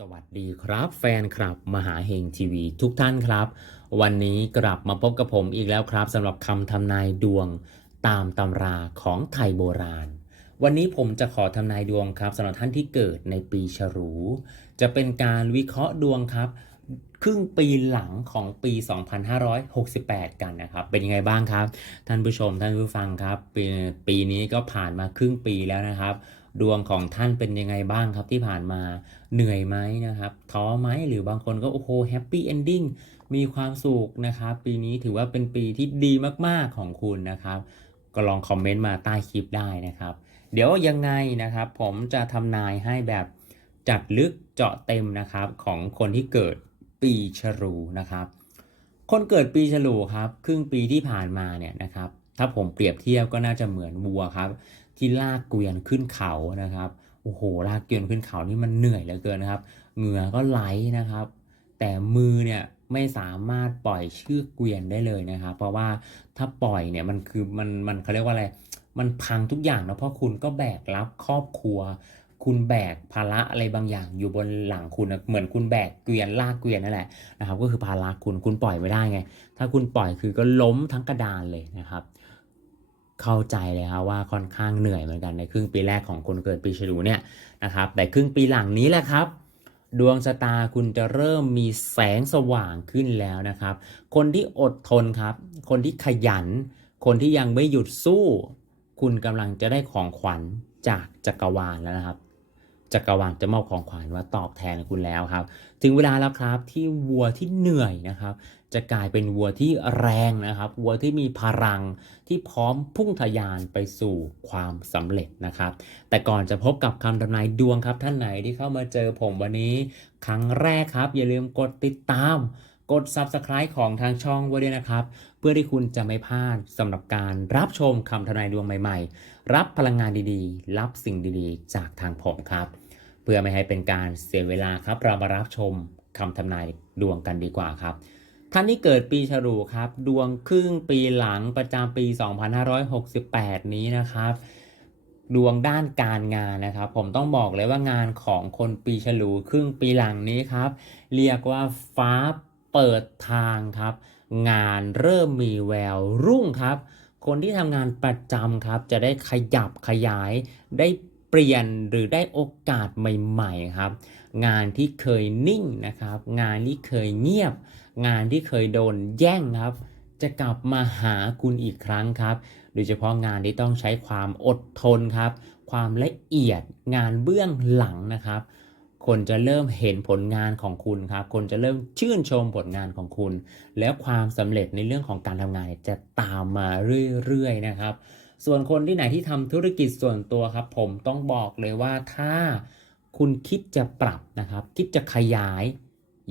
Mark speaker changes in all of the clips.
Speaker 1: สวัสดีครับแฟนคลับมหาเฮงทีวีทุกท่านครับ วันนี้กลับมาพบกับผมอีกแล้วครับสำหรับคำทำนายดวงตามตำราของไทยโบราณ วันนี้ผมจะขอทำนายดวงครับสำหรับท่านที่เกิดในปีฉลูจะเป็นการวิเคราะห์ดวงครับ ครึ่งปีหลังของปี 2568 กันนะครับ เป็นยังไงบ้างครับ ท่านผู้ชมท่านผู้ฟังครับ ปีปีนี้ก็ผ่านมาครึ่งปีแล้วนะครับ ดวงของท่านเป็นยังไงบ้างครับที่ผ่านมาเหนื่อยไหมนะครับท้อไหมหรือบางคนก็โอ้โหแฮปปี้เอนดิ้งมีความสุขนะครับปีนี้ถือว่าเป็นปีที่ดีมากๆของคุณนะครับ ก็ลองคอมเมนต์มาใต้คลิปได้นะครับ เดี๋ยวยังไงนะครับ ผมจะทำนายให้แบบจัดลึกเจาะเต็มนะครับของคนที่เกิดปีฉลูนะครับคนเกิดปีฉลูครับ ครึ่งปีที่ผ่านมาเนี่ยนะครับ ถ้าผมเปรียบเทียบก็น่าจะเหมือนวัวครับ ที่ลากเกวียนขึ้นเขานะครับโอ้โหลากเกวียนขึ้นเขานี่มันเหนื่อยเหลือเกินนะครับ เหงื่อก็ไหลนะครับ แต่มือเนี่ยไม่สามารถปล่อยเชือกเกวียนได้เลยนะครับ เพราะว่าถ้าปล่อยเนี่ยมันคือมันมันเขาเรียกว่าอะไรมันพังทุกอย่างนะเพราะคุณก็แบกรับครอบครัว คุณแบกภาระอะไรบางอย่างอยู่บนหลังคุณนะเหมือนคุณแบกเกวียนลากเกวียนนั่นแหละนะครับ ก็คือภาระคุณคุณปล่อยไม่ได้ไง ถ้าคุณปล่อยคือก็ล้มทั้งกระดานเลยนะครับ เข้าใจเลยครับว่าค่อนข้างเหนื่อยเหมือนกันในครึ่งปีแรกของคนเกิดปีฉลูเนี่ยนะครับ แต่ครึ่งปีหลังนี้แหละครับ ดวงชะตาคุณจะเริ่มมีแสงสว่างขึ้นแล้วนะครับ คนที่อดทนครับ คนที่ขยัน คนที่ยังไม่หยุดสู้ คุณกำลังจะได้ของขวัญจากจักรวาลแล้วนะครับจักรวาลจะมอบของขวัญว่าตอบแทนคุณแล้วครับ ถึงเวลาแล้วครับที่วัวที่เหนื่อยนะครับ จะกลายเป็นวัวที่แรงนะครับ วัวที่มีพลังที่พร้อมพุ่งทะยานไปสู่ความสำเร็จนะครับ แต่ก่อนจะพบกับคำทำนายดวงครับ ท่านไหนที่เข้ามาเจอผมวันนี้ ครั้งแรกครับ อย่าลืมกดติดตามกด Subscribe ของทางช่องไว้ด้วยนะครับ เพื่อที่คุณจะไม่พลาดสำหรับการรับชมคำทำนายดวงใหม่ๆ รับพลังงานดีๆ รับสิ่งดีๆ จากทางผมครับ เพื่อไม่ให้เป็นการเสียเวลาครับเรามารับชมคำทำนายดวงกันดีกว่าครับ ท่านที่เกิดปีฉลูครับ ดวงครึ่งปีหลังประจำปี 2568 นี้นะครับ ดวงด้านการงานนะครับ ผมต้องบอกเลยว่างานของคนปีฉลูครึ่งปีหลังนี้ครับ เรียกว่าฟ้าเปิดทางครับ งานเริ่มมีแววรุ่งครับ คนที่ทำงานประจำครับ จะได้ขยับขยายได้เปลี่ยนหรือได้โอกาสใหม่ ๆ ครับ งานที่เคยนิ่งนะครับ งานที่เคยเงียบ งานที่เคยโดนแย่งครับ จะกลับมาหาคุณอีกครั้งครับ โดยเฉพาะงานที่ต้องใช้ความอดทนครับ ความละเอียดงานเบื้องหลังนะครับ คนจะเริ่มเห็นผลงานของคุณครับ คนจะเริ่มชื่นชมผลงานของคุณ แล้วความสำเร็จในเรื่องของการทำงานจะตามมาเรื่อยๆนะครับ ส่วนคนที่ไหนที่ทำธุรกิจส่วนตัวครับ ผมต้องบอกเลยว่าถ้า คุณคิดจะปรับนะครับ คิดจะขยาย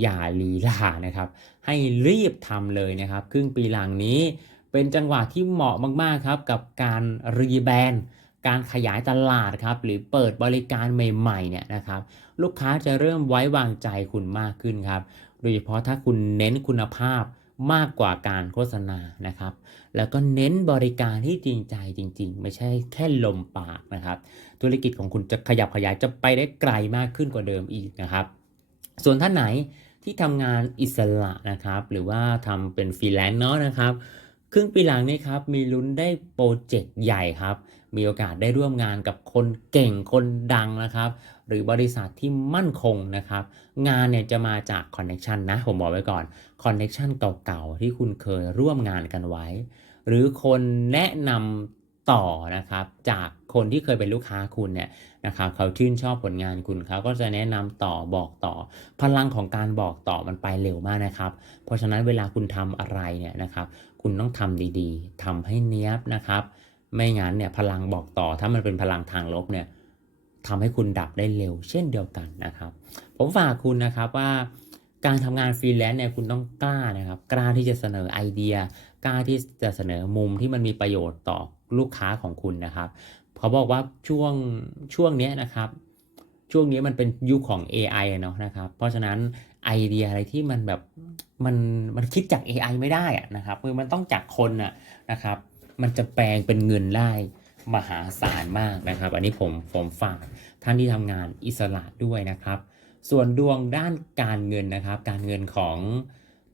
Speaker 1: อย่าลีลานะครับ ให้รีบทำเลยนะครับ ครึ่งปีหลังนี้เป็นจังหวะที่เหมาะมากๆครับกับการรีแบรนด์การขยายตลาดครับหรือเปิดบริการใหม่ๆเนี่ยนะครับลูกค้าจะเริ่มไว้วางใจคุณมากขึ้นครับ โดยเฉพาะถ้าคุณเน้นคุณภาพ มากกว่าการโฆษณานะครับ แล้วก็เน้นบริการที่จริงใจจริง ๆ ไม่ใช่แค่ลมปากนะครับ ธุรกิจของคุณจะขยับขยายจะไปได้ไกลมากขึ้นกว่าเดิมอีกนะครับ ส่วนท่านไหนที่ทำงานอิสระนะครับ หรือว่าทำเป็นฟรีแลนซ์เนาะนะครับ ครึ่งปีหลังนี้ครับมีลุ้นได้โปรเจกต์ใหญ่ครับ มีโอกาสได้ร่วมงานกับคนเก่งคนดังนะครับ หรือบริษัทที่มั่นคงนะครับ งานเนี่ยจะมาจากคอนเน็ชันนะ ผมบอกไว้ก่อนคอนเน็ชันเก่าๆ ที่คุณเคยร่วมงานกันไว้ หรือคนแนะนำต่อนะครับ จากคนที่เคยเป็นลูกค้าคุณเนี่ยนะครับเขาชื่นชอบผลงานคุณเขาก็จะแนะนำต่อบอกต่อ พลังของการบอกต่อมันไปเร็วมากนะครับ เพราะฉะนั้นเวลาคุณทำอะไรเนี่ยนะครับ คุณต้องทำดีๆทำให้เนี้ยบนะครับ ไม่งั้นเนี่ยพลังบอกต่อถ้ามันเป็นพลังทางลบเนี่ยทำให้คุณดับได้เร็ว เช่นเดียวกันนะครับ ผมฝากคุณนะครับว่าการทำงานฟรีแลนซ์เนี่ยคุณต้องกล้านะครับ กล้าที่จะเสนอไอเดีย กล้าที่จะเสนอมุมที่มันมีประโยชน์ต่อลูกค้าของคุณนะครับเขาบอกว่าช่วงช่วงเนี้ยนะครับ ช่วงนี้มันเป็นยุคของ AI อเนาะนะครับ เพราะฉะนั้นไอเดียอะไรที่มันแบบมันมันคิดจาก AI ไม่ได้อะนะครับคือมันต้องจากคนอะนะครับ มันจะแปลงเป็นเงินได้มหาศาลมากนะครับ อันนี้ผมผมฝากท่านที่ทำงานอิสระด้วยนะครับ ส่วนดวงด้านการเงินนะครับ การเงินของ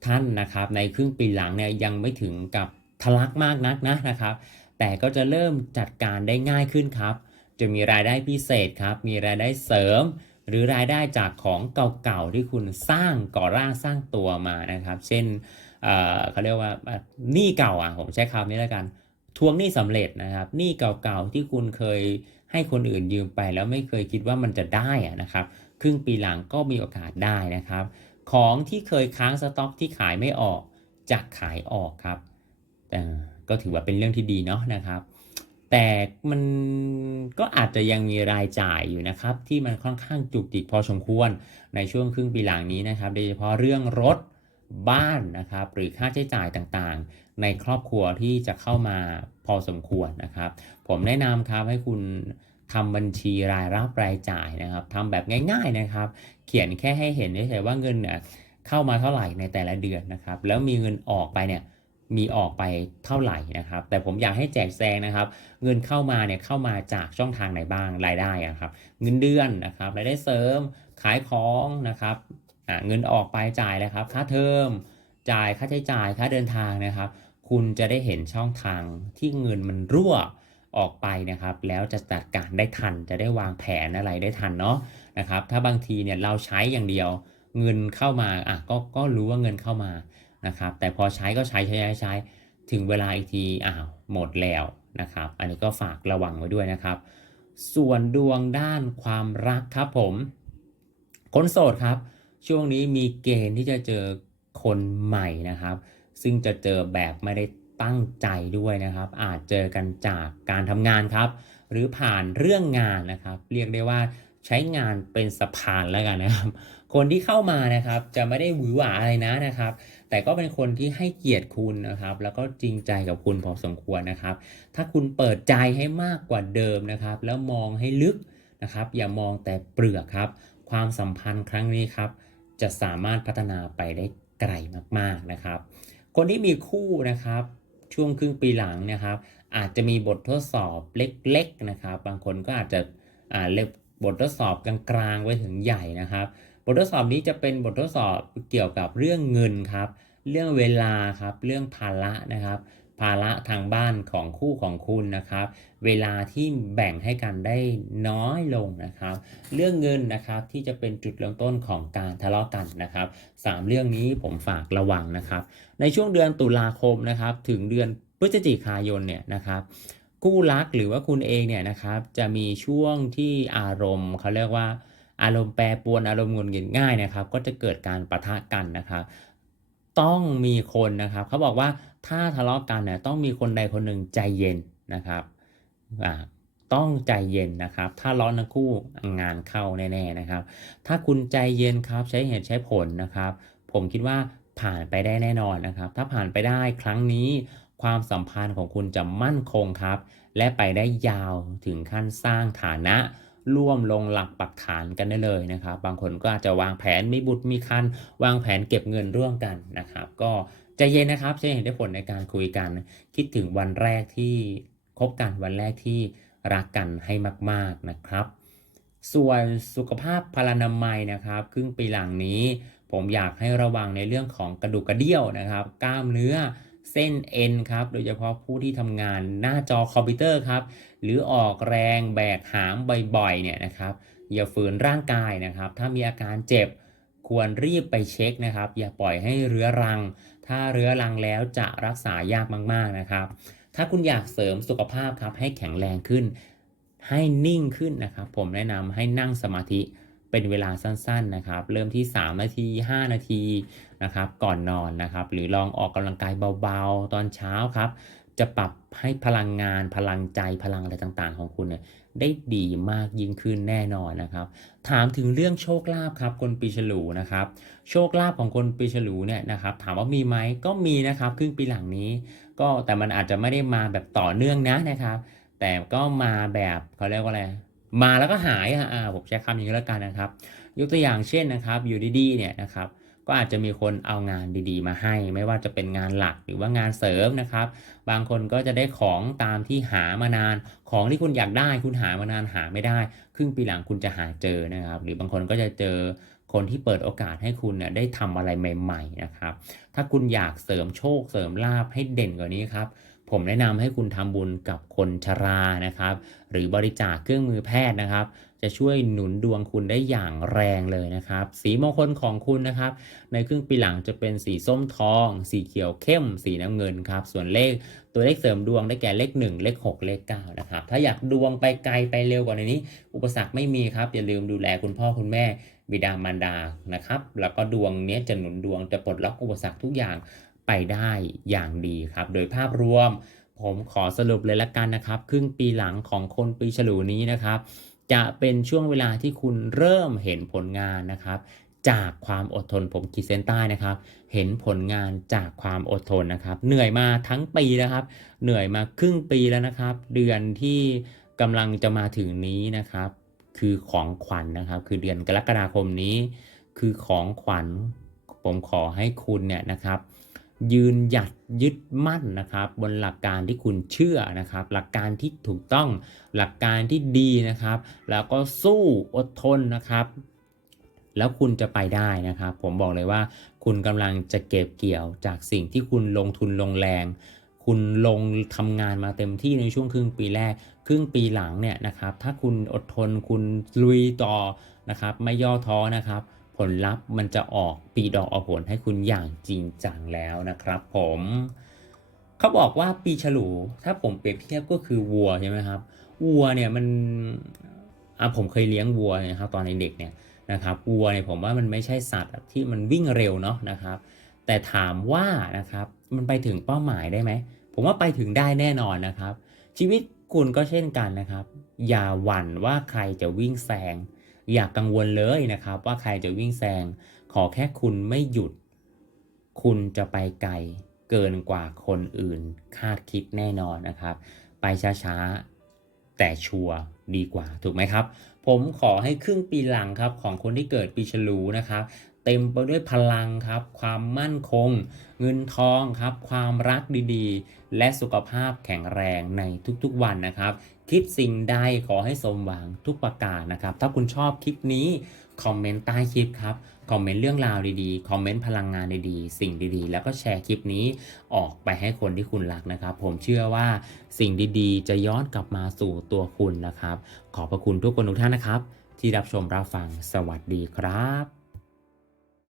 Speaker 1: ท่านนะครับในครึ่งปีหลังเนี่ยยังไม่ถึงกับทะลักมากนักนะนะครับ แต่ก็จะเริ่มจัดการได้ง่ายขึ้นครับ จะมีรายได้พิเศษครับ มีรายได้เสริม หรือรายได้จากของเก่าๆที่คุณสร้างก่อร่างสร้างตัวมานะครับ เช่นเเขาเรียกว่าหนี้เก่าอะผมใช้คำนี้แล้วกัน ทวงหนี้สำเร็จนะครับหนี้เก่าๆที่คุณเคยให้คนอื่นยืมไปแล้วไม่เคยคิดว่ามันจะได้นะครับ ครึ่งปีหลังก็มีโอกาสได้นะครับ ของที่เคยค้างสต็อกที่ขายไม่ออกจะขายออกครับแต่ก็ถือว่าเป็นเรื่องที่ดีเนาะนะครับ แต่มันก็อาจจะยังมีรายจ่ายอยู่นะครับ ที่มันค่อนข้างจุกจิกพอสมควรในช่วงครึ่งปีหลังนี้นะครับ โดยเฉพาะเรื่องรถ บ้านนะครับหรือค่าใช้จ่ายต่างๆ ในครอบครัวที่จะเข้ามาพอสมควรนะครับ ผมแนะนำครับให้คุณทำบัญชีรายรับรายจ่ายนะครับทำแบบง่ายๆนะครับ เขียนแค่ให้เห็นเฉยๆว่าเงินเนี่ยเข้ามาเท่าไหร่ในแต่ละเดือนนะครับ แล้วมีเงินออกไปเนี่ยมีออกไปเท่าไหร่นะครับ แต่ผมอยากให้แจกแจงนะครับ เงินเข้ามาเนี่ยเข้ามาจากช่องทางไหนบ้างรายได้อะครับ เงินเดือนนะครับรายได้เสริมขายของนะครับ เงินออกไปจ่ายแล้วครับ ค่าเทอมจ่ายค่าใช้จ่ายค่าเดินทางนะครับ คุณจะได้เห็นช่องทางที่เงินมันรั่วออกไปนะครับ แล้วจะจัดการได้ทันจะได้วางแผนอะไรได้ทันเนาะนะครับ ถ้าบางทีเนี่ยเราใช้อย่างเดียว เงินเข้ามาอะก็ก็รู้ว่าเงินเข้ามานะครับ แต่พอใช้ก็ใช้ใช้ใช้ใช้ถึงเวลาอีกทีอ้าวหมดแล้วนะครับ อันนี้ก็ฝากระวังไว้ด้วยนะครับ ส่วนดวงด้านความรักครับผมคนโสดครับ ช่วงนี้มีเกณฑ์ที่จะเจอคนใหม่นะครับ ซึ่งจะเจอแบบไม่ได้ตั้งใจด้วยนะครับ อาจเจอกันจากการทำงานครับ หรือผ่านเรื่องงานนะครับ เรียกได้ว่าใช้งานเป็นสะพานแล้วกันนะครับ คนที่เข้ามานะครับจะไม่ได้หวือหวาอะไรนะนะครับ แต่ก็เป็นคนที่ให้เกียรติคุณนะครับ แล้วก็จริงใจกับคุณพอสมควรนะครับ ถ้าคุณเปิดใจให้มากกว่าเดิมนะครับ แล้วมองให้ลึกนะครับ อย่ามองแต่เปลือกครับ ความสัมพันธ์ครั้งนี้ครับ จะสามารถพัฒนาไปได้ไกลมากๆนะครับ คนที่มีคู่นะครับช่วงครึ่งปีหลังนะครับ อาจจะมีบททดสอบเล็กๆนะครับ บางคนก็อาจจะอ่าเล็กบททดสอบกลางๆไว้ถึงใหญ่นะครับ บททดสอบนี้จะเป็นบททดสอบเกี่ยวกับเรื่องเงินครับ เรื่องเวลาครับ เรื่องภาระนะครับ ภาระทางบ้านของคู่ของคุณนะครับ เวลาที่แบ่งให้กันได้น้อยลงนะครับ เรื่องเงินนะครับที่จะเป็นจุดเริ่มต้นของการทะเลาะกันนะครับสามเรื่องนี้ผมฝากระวังนะครับ ในช่วงเดือนตุลาคมนะครับ ถึงเดือนพฤศจิกายนเนี่ยนะครับคู่รักหรือว่าคุณเองเนี่ยนะครับจะมีช่วงที่อารมณ์เขาเรียกว่าอารมณ์แปรปรวนอารมณ์งุดหงิดง่ายนะครับ ก็จะเกิดการปะทะกันนะครับ ต้องมีคนนะครับเขาบอกว่า ถ้าทะเลาะกันเนี่ยต้องมีคนใดคนหนึ่งใจเย็นนะครับอ่าต้องใจเย็นนะครับ ถ้าร้อนทั้งคู่งานเข้าแน่ๆนะครับ ถ้าคุณใจเย็นครับใช้เหตุใช้ผลนะครับ ผมคิดว่าผ่านไปได้แน่นอนนะครับ ถ้าผ่านไปได้ครั้งนี้ความสัมพันธ์ของคุณจะมั่นคงครับ และไปได้ยาวถึงขั้นสร้างฐานะ ร่วมลงหลักปักฐานกันได้เลยนะครับ บางคนก็อาจจะวางแผนมีบุตรมีคันวางแผนเก็บเงินร่วมกันนะครับ ก็ ใจเย็นนะครับใช้เห็นได้ผลในการคุยกัน คิดถึงวันแรกที่คบกันวันแรกที่รักกันให้มาก ๆนะครับ ส่วนสุขภาพพลานามัยนะครับ ครึ่งปีหลังนี้ ผมอยากให้ระวังในเรื่องของกระดูกกระเดี่ยวนะครับ กล้ามเนื้อเส้นเอ็นครับ โดยเฉพาะผู้ที่ทำงานหน้าจอคอมพิวเตอร์ครับ หรือออกแรงแบกหามบ่อยๆเนี่ยนะครับ อย่าฝืนร่างกายนะครับ ถ้ามีอาการเจ็บควรรีบไปเช็คนะครับ อย่าปล่อยให้เรื้อรัง ถ้าเรื้อรังแล้วจะรักษายากมากๆนะครับ ถ้าคุณอยากเสริมสุขภาพครับให้แข็งแรงขึ้น ให้นิ่งขึ้นนะครับ ผมแนะนำให้นั่งสมาธิเป็นเวลาสั้นๆนะครับ เริ่มที่ 3 นาที 5 นาทีนะครับ ก่อนนอนนะครับ หรือลองออกกำลังกายเบาๆ ตอนเช้าครับ จะปรับให้พลังงานพลังใจพลังอะไรต่างๆ ของคุณเนี่ย ได้ดีมากยิ่งขึ้นแน่นอนนะครับ ถามถึงเรื่องโชคลาภครับคนปีฉลูนะครับ โชคลาภของคนปีฉลูเนี่ยนะครับ ถามว่ามีไหมก็มีนะครับ ครึ่งปีหลังนี้ ก็แต่มันอาจจะไม่ได้มาแบบต่อเนื่องนะนะครับ แต่ก็มาแบบเขาเรียกว่าอะไรมาแล้วก็หายอะอ่าผมใช้คำอย่างนี้แล้วกันนะครับ ยกตัวอย่างเช่นนะครับ อยู่ดีๆเนี่ยนะครับ ก็อาจจะมีคนเอางานดีๆ มาให้ ไม่ว่าจะเป็นงานหลักหรือว่างานเสริมนะครับ บางคนก็จะได้ของตามที่หามานาน ของที่คุณอยากได้คุณหามานานหาไม่ได้ ครึ่งปีหลังคุณจะหาเจอนะครับ หรือบางคนก็จะเจอคนที่เปิดโอกาสให้คุณเนี่ยได้ทำอะไรใหม่ ๆนะครับ ถ้าคุณอยากเสริมโชคเสริมลาภให้เด่นกว่านี้ครับ ผมแนะนำให้คุณทำบุญกับคนชรานะครับ หรือบริจาคเครื่องมือแพทย์นะครับ จะช่วยหนุนดวงคุณได้อย่างแรงเลยนะครับ สีมงคลของคุณนะครับ ในครึ่งปีหลังจะเป็นสีส้มทอง สีเขียวเข้ม สีน้ำเงินครับ ส่วนเลขตัวเลขเสริมดวงได้แก่เลข 1 เลข 6 เลข9นะครับ ถ้าอยากดวงไปไกลไปเร็วกว่านี้ อุปสรรคไม่มีครับ อย่าลืมดูแลคุณพ่อคุณแม่บิดามารดานะครับ แล้วก็ดวงเนี้ยจะหนุนดวงจะปลดล็อกอุปสรรคทุกอย่าง ไปได้อย่างดีครับ โดยภาพรวมผมขอสรุปเลยละกันนะครับ ครึ่งปีหลังของคนปีฉลูนี้นะครับ จะเป็นช่วงเวลาที่คุณเริ่มเห็นผลงานนะครับ จากความอดทนผมขีดเส้นใต้นะครับ เห็นผลงานจากความอดทนนะครับ เหนื่อยมาทั้งปีแล้วครับ เหนื่อยมาครึ่งปีแล้วนะครับ เดือนที่กำลังจะมาถึงนี้นะครับ คือของขวัญนะครับ คือเดือนกรกฎาคมนี้ คือของขวัญผมขอให้คุณเนี่ยนะครับ ยืนหยัดยึดมั่นนะครับ บนหลักการที่คุณเชื่อนะครับ หลักการที่ถูกต้องหลักการที่ดีนะครับ แล้วก็สู้อดทนนะครับ แล้วคุณจะไปได้นะครับ ผมบอกเลยว่า คุณกำลังจะเก็บเกี่ยวจากสิ่งที่คุณลงทุนลงแรง คุณลงทำงานมาเต็มที่ในช่วงครึ่งปีแรก ครึ่งปีหลังเนี่ยนะครับ ถ้าคุณอดทนคุณลุยต่อนะครับ ไม่ย่อท้อนะครับ ผลลัพธ์มันจะออกปีดอกออกผลให้คุณอย่างจริงจังแล้วนะครับ ผมเขาบอกว่าปีฉลู ถ้าผมเปรียบเทียบก็คือวัวใช่ไหมครับวัวเนี่ยมันอะผมเคยเลี้ยงวัวนะครับตอนเด็กเนี่ยนะครับวัวเนี่ยผมว่ามันไม่ใช่สัตว์ที่มันวิ่งเร็วเนาะนะครับ แต่ถามว่านะครับมันไปถึงเป้าหมายได้ไหมผมว่าไปถึงได้แน่นอนนะครับ ชีวิตคุณก็เช่นกันนะครับ อย่าหวั่นว่าใครจะวิ่งแซง อย่ากกังวลเลยนะครับ ว่าใครจะวิ่งแซง ขอแค่คุณไม่หยุด คุณจะไปไกลเกินกว่าคนอื่นคาดคิดแน่นอนนะครับ ไปช้าๆ แต่ชัวร์ดีกว่าถูกไหมครับ ผมขอให้ครึ่งปีหลังครับของคนที่เกิดปีฉลูนะครับ เต็มไปด้วยพลังครับ ความมั่นคง เงินทองครับ ความรักดีๆ และสุขภาพแข็งแรงในทุกๆวันนะครับ คิดสิ่งใดขอให้สมหวังทุกประการนะครับ ถ้าคุณชอบคลิปนี้ คอมเมนต์ใต้คลิปครับ คอมเมนต์เรื่องราวดีๆ คอมเมนต์พลังงานดีๆ สิ่งดีๆ แล้วก็แชร์คลิปนี้ออกไปให้คนที่คุณรักนะครับ ผมเชื่อว่าสิ่งดีๆ จะย้อนกลับมาสู่ตัวคุณนะครับ ขอบพระคุณทุกคนทุกท่านนะครับ ที่รับชมรับฟัง สวัสดีครับ